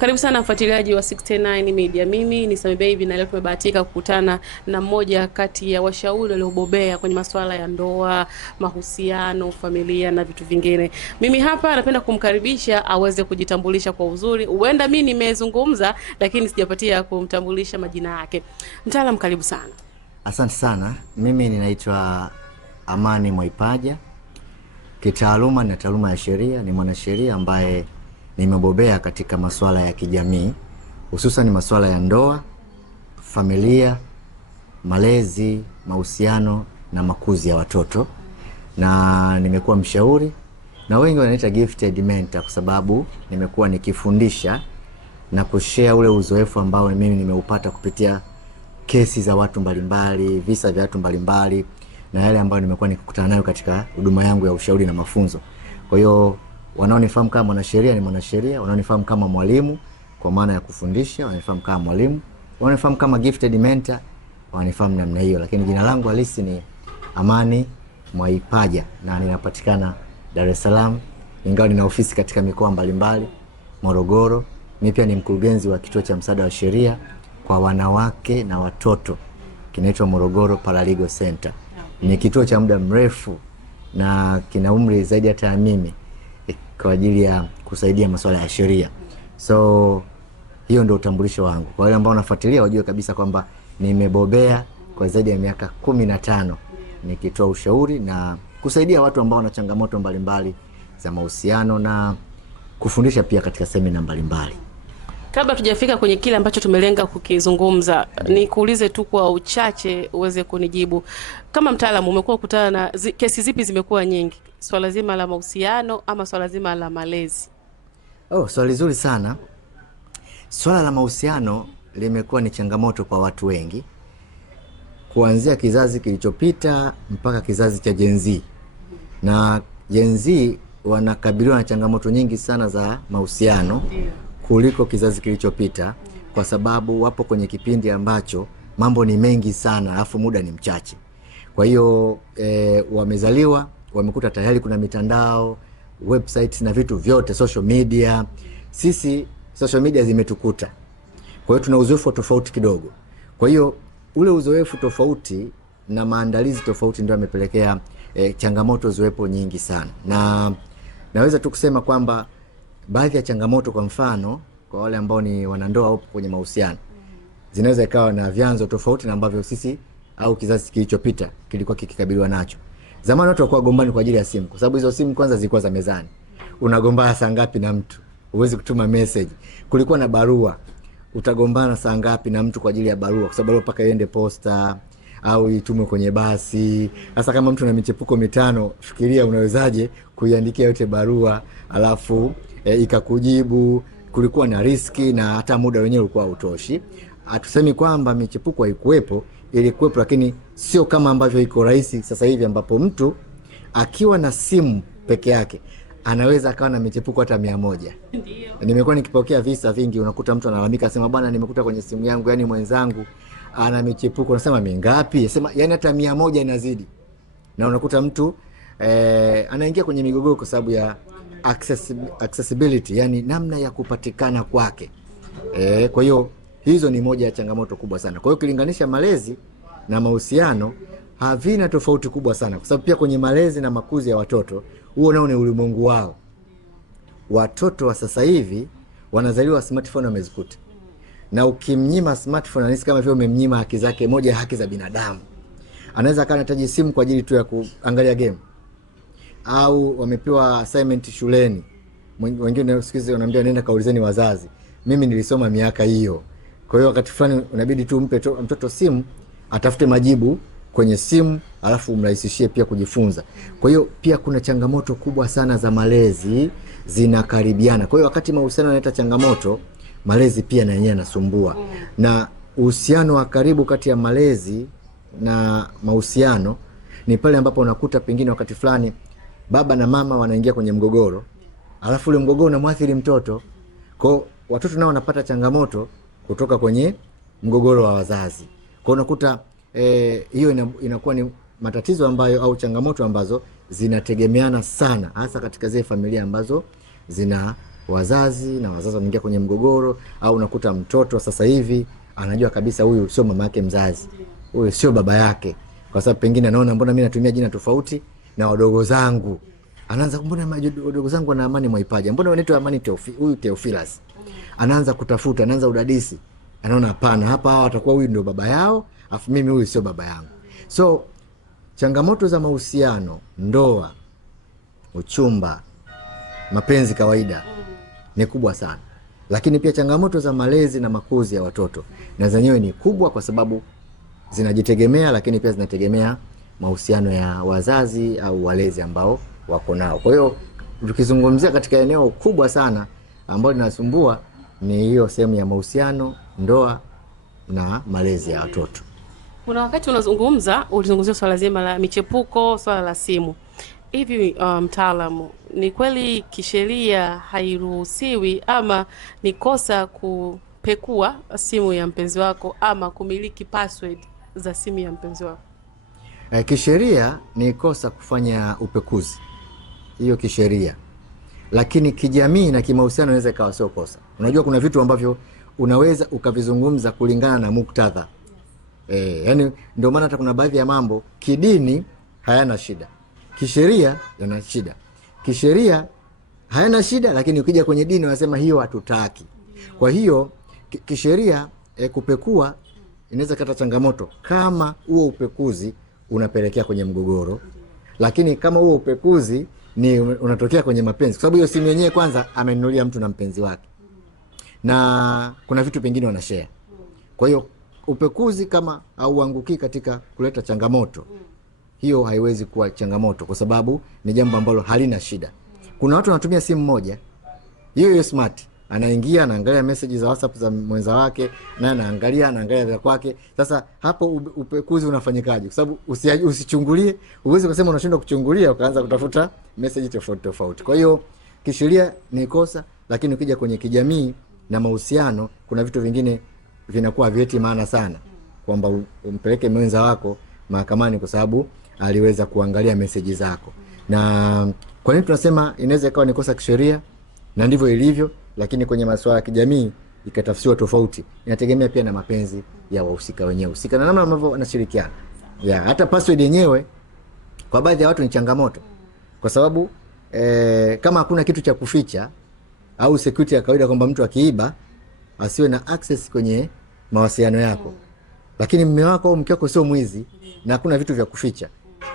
Karibu sana mfuatiliaji wa 69 Media. Mimi ni Sami Baby na leo tumebahatika kukutana na mmoja kati ya washauri waliobobea kwenye masuala ya ndoa, mahusiano, familia na vitu vingine. Mimi hapa napenda kumkaribisha aweze kujitambulisha kwa uzuri. Huenda mimi nimezungumza lakini sijapatia kumtambulisha majina yake. Mtaalamu, karibu sana. Asante sana. Mimi ninaitwa Amani Mwaipaja. Kitaaluma na taaluma ya sheria, ni mwanasheria ambaye nimebobea katika masuala ya kijamii, hususan masuala ya ndoa, familia, malezi, mahusiano na makuzi ya watoto. Na nimekuwa mshauri na wengi wananiita gifted mentor kwa sababu nimekuwa nikifundisha na kushare ule uzoefu ambao mimi nimeupata kupitia kesi za watu mbalimbali, visa vya watu mbalimbali na yale ambayo nimekuwa nikikutana nayo katika huduma yangu ya ushauri na mafunzo. Kwa hiyo wanaonifahamu kama mwanasheria ni mwanasheria, wanaonifahamu kama mwalimu kwa maana ya kufundisha, wanaonifahamu kama mwalimu, wanaonifahamu kama gifted mentor, wanaonifahamu namna hiyo. Lakini jina langu halisi ni Amani Mwaipaja na ninapatikana Dar es Salaam, ingawa nina ofisi katika mikoa mbalimbali, Morogoro. Mimi pia ni mkurugenzi wa kituo cha msaada wa sheria kwa wanawake na watoto kinaitwa Morogoro Paralegal Center. Ni kituo cha muda mrefu na kina umri zaidi hata ya mimi kwa ajili ya kusaidia masuala ya sheria. So hiyo ndio utambulisho wangu. Kwa wale ambao wanafuatilia wajue kabisa kwamba nimebobea kwa zaidi ya miaka 15 nikitoa ushauri na kusaidia watu ambao wana changamoto mbalimbali za mahusiano na kufundisha pia katika semina mbalimbali. Kabla tujafika kwenye kile ambacho tumelenga kukizungumza, nikuulize tu kwa uchache uweze kunijibu. Kama mtaalamu, umekuwa kukutana na kesi zipi zimekuwa nyingi? Swala zima la mahusiano ama swala zima la malezi? Swali zuri sana. Swala la mahusiano limekuwa ni changamoto kwa watu wengi, kuanzia kizazi kilichopita mpaka kizazi cha Gen Z. Na Gen Z wanakabiliwa na changamoto nyingi sana za mahusiano kuliko kizazi kilichopita, kwa sababu wapo kwenye kipindi ambacho mambo ni mengi sana alafu muda ni mchache. Kwa hiyo wamezaliwa wamekuta tayari kuna mitandao, websites na vitu vyote, social media. Sisi social media zimetukuta, kwa hiyo tuna uzoefu tofauti kidogo. Kwa hiyo ule uzoefu tofauti na maandalizi tofauti ndio yamepelekea changamoto ziwepo nyingi sana. Na naweza tu kusema kwamba baadhi ya changamoto, kwa mfano kwa wale ambao ni wanandoa au kwenye mahusiano, zinaweza ikawa na vyanzo tofauti na ambavyo sisi au kizazi kilichopita kilikuwa kikikabiliwa nacho. Zamani watu walikuwa gombani kwa ajili ya simu, kwa sababu hizo simu kwanza zilikuwa za mezani. Unagombana saa ngapi na mtu? Huwezi kutuma message. Kulikuwa na barua. Utagombana saa ngapi na mtu kwa ajili ya barua? Kwa sababu barua paka iende posta au itumwe kwenye basi. Sasa kama mtu na michepuko mitano, fikiria unawezaje kuiandikia yote barua alafu ikakujibu. Kulikuwa na riski na hata muda wenyewe ulikuwa hautoshi. Hatusemi kwamba michepuko haikuwepo, ilikuwepo, lakini sio kama ambavyo iko rahisi sasa hivi, ambapo mtu akiwa na simu peke yake anaweza akawa na michepuko hata 100. Ndio. Nimekuwa nikipokea visa vingi, unakuta mtu analalamika asema, bwana nimekuta kwenye simu yangu yani mwenzangu ana michepuko. Unasema mingapi? Sema yani hata 100 inazidi. Na unakuta mtu anaingia kwenye migogoro kwa sababu ya accessibility, yani namna ya kupatikana kwake. Kwa hiyo hizo ni moja ya changamoto kubwa sana. Kwa hiyo ukilinganisha malezi na mahusiano havina tofauti kubwa sana, kwa sababu pia kwenye malezi na makuzi ya watoto, huo nao ni ulimwengu wao. Watoto wa sasa hivi wanazaliwa smartphone wamezikuta. Na ukimnyima smartphone anahisi kama vile umemnyima haki zake, moja ya haki za binadamu. Anaweza kana anahitaji simu kwa ajili tu ya kuangalia game, au wamepewa assignment shuleni. Wengine sikizi wanaambia nenda kaulizeni wazazi. Mimi nilisoma miaka hiyo. Kwa hiyo wakati fulani unabidi tu mpe mtoto simu atafute majibu kwenye simu, alafu umrahisishie pia kujifunza. Kwa hiyo pia kuna changamoto kubwa sana za malezi zinakaribiana. Kwa hiyo wakati mahusiano yanaleta changamoto, malezi pia na yenyewe yanasumbua. Na uhusiano wa karibu kati ya malezi na mahusiano ni pale ambapo unakuta pengine wakati fulani baba na mama wanaingia kwenye mgogoro, alafu ule mgogoro unamwathiri mtoto. Kwa hiyo watoto nao wanapata changamoto kutoka kwenye mgogoro wa wazazi. Kwa hiyo unakuta hiyo inakuwa ni matatizo ambayo au changamoto ambazo zinategemeana sana, hasa katika zile familia ambazo zina wazazi na wazazi wanaingia kwenye mgogoro, au unakuta mtoto sasa hivi anajua kabisa huyu sio mama yake mzazi, huyu sio baba yake, kwa sababu pengine anaona mbona mimi natumia jina tofauti na wadogo zangu. Anaanza mbona wadogo zangu wana Amani Mwaipaja, mbona wanaitwa Amani huyu Theophilus. Anaanza kutafuta, anaanza udadisi. Anaona hapana, hapa hawa watakuwa huyu ndio baba yao, afu mimi huyu sio baba yangu. So changamoto za mahusiano, ndoa, uchumba, mapenzi kawaida ni kubwa sana. Lakini pia changamoto za malezi na makuzi ya watoto na zenyewe ni kubwa, kwa sababu zinajitegemea, lakini pia zinategemea mahusiano ya wazazi au walezi ambao wako nao. Kwa hiyo tukizungumzia katika eneo kubwa sana ambalo linasumbua ni hiyo sehemu ya mahusiano, ndoa na malezi ya watoto. Kuna wakati ulizungumzia swala zima la michepuko, swala la simu. Hivi mtaalamu, ni kweli kisheria hairuhusiwi ama ni kosa kupekua simu ya mpenzi wako ama kumiliki password za simu ya mpenzi wako? Kisheria ni kosa kufanya upekuzi, hiyo kisheria. Lakini kijamii na kimahusiano inaweza ikawa sio kosa. Unajua kuna vitu ambavyo unaweza ukavizungumza kulingana na muktadha. Yani ndio maana hata kuna baadhi ya mambo kidini hayana shida, kisheria yana shida. Kisheria hayana shida, lakini ukija kwenye dini wanasema hiyo hatutaki. Kwa hiyo kisheria kupekua inaweza kata changamoto kama huo upekuzi unapelekea kwenye mgogoro, lakini kama huo upekuzi ni unatokea kwenye mapenzi, kwa sababu hiyo simu yenyewe kwanza amenunulia mtu na mpenzi wake, na kuna vitu pengine wanashare. Kwa hiyo upekuzi kama hauanguki katika kuleta changamoto, hiyo haiwezi kuwa changamoto, kwa sababu ni jambo ambalo halina shida. Kuna watu wanatumia simu moja hiyo smart, anaingia anaangalia message za WhatsApp za mwenza wake na anaangalia vya kwake. Sasa hapo upekuzi unafanyikaje? Kwa sababu usichungulie, uweze kusema unashindwa kuchungulia ukaanza kutafuta message tofauti. Kwa hiyo kisheria ni kosa, lakini ukija kwenye kijamii na mahusiano kuna vitu vingine vinakuwa vieti maana sana, kwamba umpeleke mwenza wako mahakamani kwa sababu aliweza kuangalia message zako. Na kwa nini tunasema inaweza ikawa ni kosa kisheria? Na ndivyo ilivyo, lakini kwenye masuala ya kijamii ikatafsiriwa tofauti. Inategemea pia na mapenzi ya wahusika wenyewe, husika na namna ambavyo wanashirikiana. Hata password yenyewe kwa baadhi ya watu ni changamoto, kwa sababu kama hakuna kitu cha kuficha au security ya kawaida kwamba mtu akiiba asiwe na access kwenye mawasiliano yako, lakini mume wako au mke wako sio mwizi na hakuna vitu vya kuficha,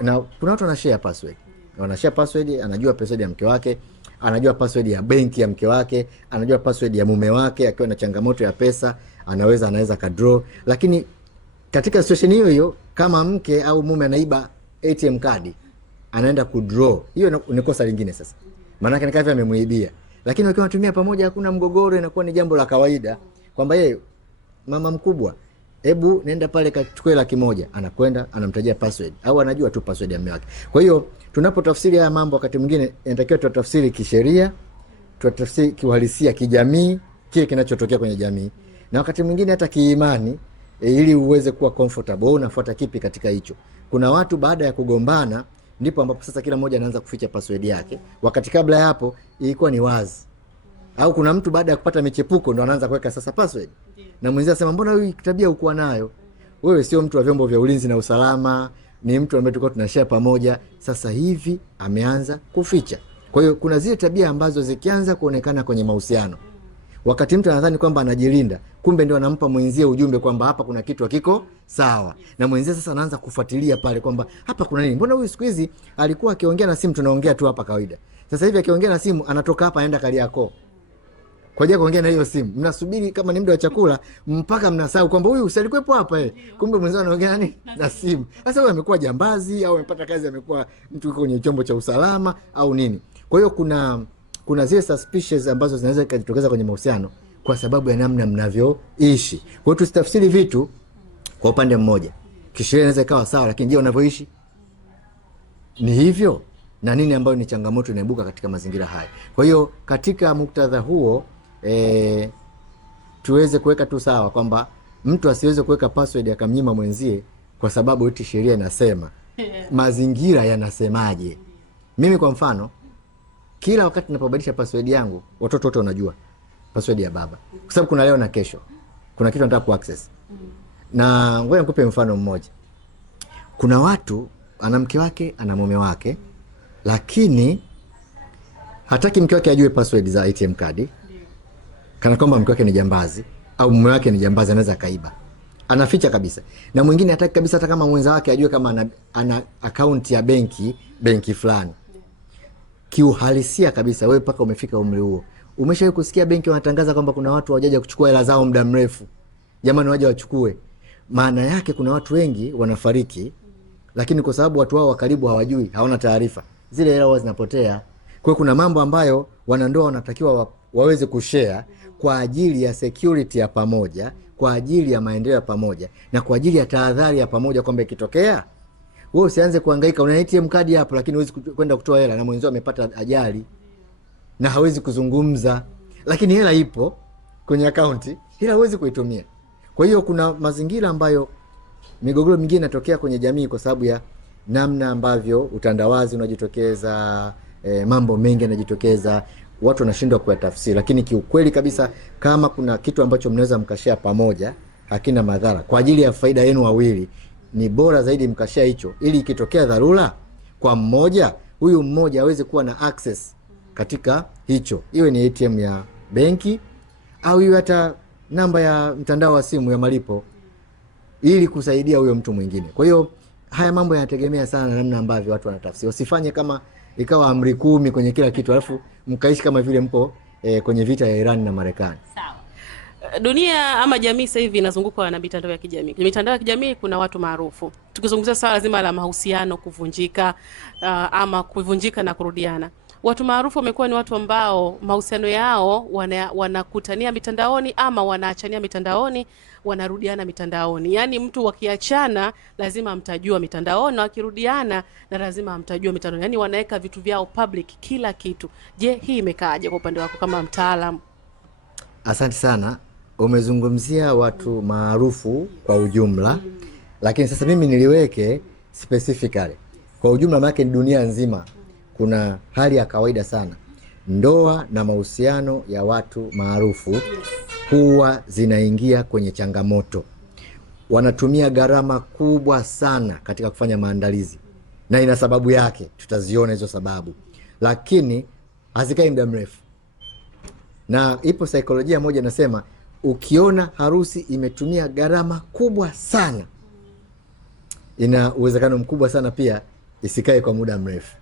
na kuna watu wanashare password. Wanashare password, anajua password ya mke wake, anajua password ya benki ya mke wake, anajua password ya mume wake. Akiwa na changamoto ya pesa anaweza kadraw. Lakini katika situation hiyo hiyo, kama mke au mume anaiba ATM card, anaenda kudraw, hiyo ni kosa lingine. Sasa maana yake ni kama amemuibia. Lakini wakiwa wanatumia pamoja, hakuna mgogoro, inakuwa ni jambo la kawaida kwamba yeye mama mkubwa, hebu nenda pale kachukue 100,000, anakwenda anamtajia password au anajua tu password ya mume wake. Kwa hiyo tunapotafsiri haya mambo, wakati mwingine inatakiwa tutafsiri kisheria, tutafsiri kiuhalisia kijamii, kile kinachotokea kwenye jamii, na wakati mwingine hata kiimani, ili uweze kuwa comfortable unafuata kipi katika hicho. Kuna watu baada ya kugombana ndipo ambapo sasa kila mmoja anaanza kuficha password yake, wakati kabla ya hapo ilikuwa ni wazi. Au kuna mtu baada ya kupata michepuko ndo anaanza kuweka sasa password. Na mwenzi anasema mbona huyu tabia uko nayo? Wewe sio mtu wa vyombo vya ulinzi na usalama, ni mtu ambaye tulikuwa tunashare pamoja, sasa hivi ameanza kuficha. Kwa hiyo kuna zile tabia ambazo zikianza kuonekana kwenye mahusiano, wakati mtu anadhani kwamba anajilinda, kumbe ndio anampa mwenzie ujumbe kwamba hapa kuna kitu hakiko sawa. Na mwenzie sasa anaanza kufuatilia pale kwamba hapa kuna nini? Mbona huyu siku hizi alikuwa akiongea na simu tunaongea tu hapa kawaida, sasa hivi akiongea na simu anatoka hapa anaenda Kariakoo kwa ajili ya kuongea na hiyo simu. Mnasubiri kama ni muda wa chakula mpaka mnasahau kwamba huyu usalikuwepo hapa kumbe mwenzao anaongea nani na simu. Sasa wewe amekuwa jambazi au amepata kazi, amekuwa mtu yuko kwenye chombo cha usalama au nini? Kwa hiyo kuna zile suspicious ambazo zinaweza kujitokeza kwenye mahusiano kwa sababu ya namna mnavyoishi. Kwa hiyo tusitafsiri vitu kwa upande mmoja. Kisheria inaweza ikawa sawa, lakini je, unavyoishi ni hivyo? Na nini ambayo ni changamoto inaibuka katika mazingira haya? Kwa hiyo katika muktadha huo tuweze kuweka tu sawa kwamba mtu asiweze kuweka password akamnyima mwenzie kwa sababu eti sheria inasema. Mazingira yanasemaje? Mimi kwa mfano Kila wakati ninapobadilisha password yangu, watoto wote wanajua password ya baba, kwa sababu kuna leo na kesho kuna kitu nataka kuaccess. Na ngoja nikupe mfano mmoja. Kuna watu ana mke wake, ana mume wake, lakini hataki mke wake ajue password za ATM card, kana kwamba mke wake ni jambazi au mume wake ni jambazi, anaweza kaiba, anaficha kabisa. Na mwingine hataki kabisa hata kama mwenza wake ajue kama ana account ya benki fulani. Kiuhalisia kabisa, wewe paka umefika umri huo, umeshawahi kusikia benki wanatangaza kwamba kuna watu hawajaja kuchukua hela zao muda mrefu? Jamani, waje wachukue. Maana yake kuna watu wengi wanafariki, lakini kwa sababu watu wao wa karibu hawajui, hawana taarifa, zile hela huwa zinapotea. Kwa hiyo kuna mambo ambayo wanandoa wanatakiwa waweze kushare kwa ajili ya security ya pamoja, kwa ajili ya maendeleo ya pamoja, na kwa ajili ya tahadhari ya pamoja, kwamba ikitokea wewe usianze kuhangaika, una ATM card hapo lakini huwezi kwenda kutoa hela, na mwenzio amepata ajali na hawezi kuzungumza, lakini hela ipo kwenye akaunti, hela huwezi kuitumia. Kwa hiyo kuna mazingira ambayo migogoro mingine inatokea kwenye jamii kwa sababu ya namna ambavyo utandawazi unajitokeza, mambo mengi yanajitokeza, watu wanashindwa kuyatafsiri. Lakini kiukweli kabisa, kama kuna kitu ambacho mnaweza mkashare pamoja, hakina madhara, kwa ajili ya faida yenu wawili, ni bora zaidi mkashare hicho, ili ikitokea dharura kwa mmoja, huyu mmoja aweze kuwa na access katika hicho, iwe ni ATM ya benki au iwe hata namba ya mtandao wa simu ya malipo, ili kusaidia huyo mtu mwingine. Kwa hiyo haya mambo yanategemea sana na namna ambavyo watu wanatafsiri. Usifanye kama ikawa amri 10 kwenye kila kitu, alafu mkaishi kama vile mpo kwenye vita ya Iran na Marekani. Sawa. Dunia ama jamii sasa hivi inazungukwa na mitandao ya kijamii. Kwenye mitandao ya kijamii kuna watu maarufu. Tukizungumzia swala zima la mahusiano kuvunjika, ama kuvunjika na kurudiana, watu maarufu wamekuwa ni watu ambao mahusiano yao wanakutania mitandaoni, ama wanaachania mitandaoni, wanarudiana mitandaoni. Yaani mtu wakiachana lazima mtajua mitandaoni, na wakirudiana na lazima mtajua mitandaoni. Yaani wanaweka vitu vyao public, kila kitu. Je, hii imekaaje kwa upande wako kama mtaalamu? Asante sana. Umezungumzia watu maarufu kwa ujumla, lakini sasa mimi niliweke specifically kwa ujumla, maana ni dunia nzima. Kuna hali ya kawaida sana, ndoa na mahusiano ya watu maarufu huwa zinaingia kwenye changamoto. Wanatumia gharama kubwa sana katika kufanya maandalizi, na ina sababu yake, tutaziona hizo sababu, lakini hazikai muda mrefu. Na ipo saikolojia moja nasema, ukiona harusi imetumia gharama kubwa sana, ina uwezekano mkubwa sana pia isikae kwa muda mrefu.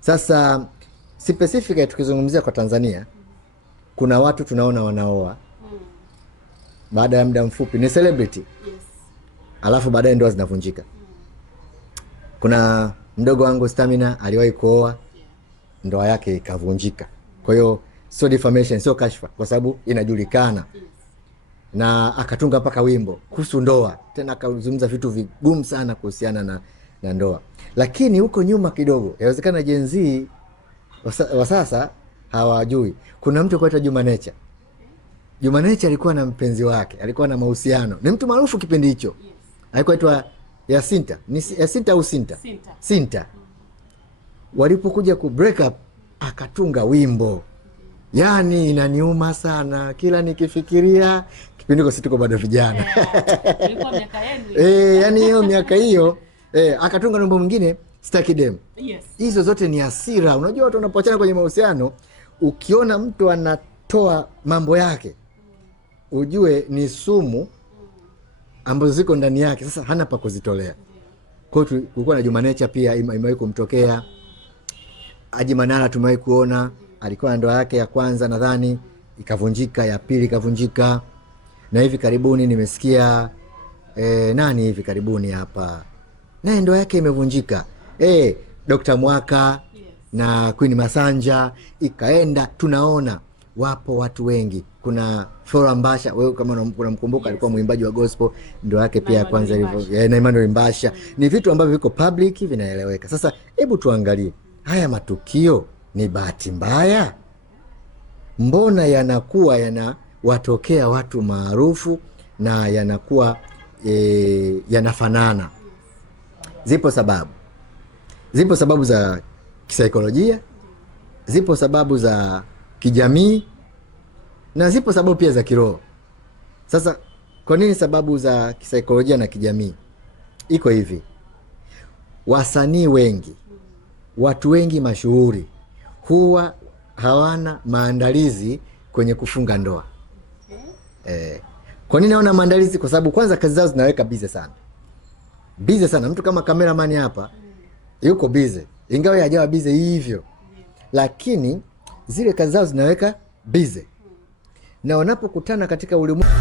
Sasa specifically tukizungumzia kwa Tanzania, kuna watu tunaona wanaoa, baada ya muda mfupi ni celebrity, alafu baadaye ndoa zinavunjika. Kuna mdogo wangu Stamina aliwahi kuoa, ndoa yake ikavunjika. Kwa hiyo sio defamation, sio kashfa, kwa sababu inajulikana. Na akatunga mpaka wimbo kuhusu ndoa, tena akazungumza vitu vigumu sana kuhusiana na ndoa. Lakini huko nyuma kidogo, inawezekana Gen Z wa sasa hawajui, kuna mtu kwa Juma Nature. Juma Nature alikuwa na mpenzi wake, alikuwa na mahusiano, ni mtu maarufu kipindi hicho. Alikuwa aitwa Yasinta, ni Yasinta au Sinta. Walipokuja ku break up, akatunga wimbo. Yaani inaniuma sana kila nikifikiria, kipindi kwa situko bado vijana. Ilikuwa miaka yenu. Yani hiyo miaka hiyo, akatunga wimbo mwingine Staki Dem. Hizo zote ni hasira. Unajua watu wanapoachana kwenye mahusiano, ukiona mtu anatoa mambo yake, ujue ni sumu ambazo ziko ndani yake, sasa hana pa kuzitolea. Kwa hiyo kulikuwa na Juma Nature pia imewahi kumtokea. Haji Manara tumewahi kuona, alikuwa na ndoa yake ya kwanza nadhani ikavunjika, ya pili ikavunjika, na hivi karibuni nimesikia nani hivi karibuni hapa naye ndoa yake imevunjika. Dr. Mwaka na Queen Masanja ikaenda. Tunaona wapo watu wengi. Kuna Flora Mbasha, wewe kama unamkumbuka, alikuwa mwimbaji wa gospel, ndoa yake pia ya kwanza ilivyo, na Emmanuel Mbasha. Ni vitu ambavyo viko public, vinaeleweka. Sasa hebu tuangalie haya matukio, ni bahati mbaya? Mbona yanakuwa yanawatokea watu maarufu na yanakuwa yanafanana? Zipo sababu za kisaikolojia, zipo sababu za kijamii na zipo sababu pia za kiroho. Sasa kwa nini sababu za kisaikolojia na kijamii? Iko hivi, wasanii wengi, watu wengi mashuhuri huwa hawana maandalizi kwenye kufunga ndoa. Kwa nini hawana maandalizi? Kwa sababu kwanza kazi zao zinaweka bize sana. Bize sana. Mtu kama cameraman hapa yuko bize, ingawa hajawa bize hivyo, lakini zile kazi zao zinaweka bize, na wanapokutana katika ulimwengu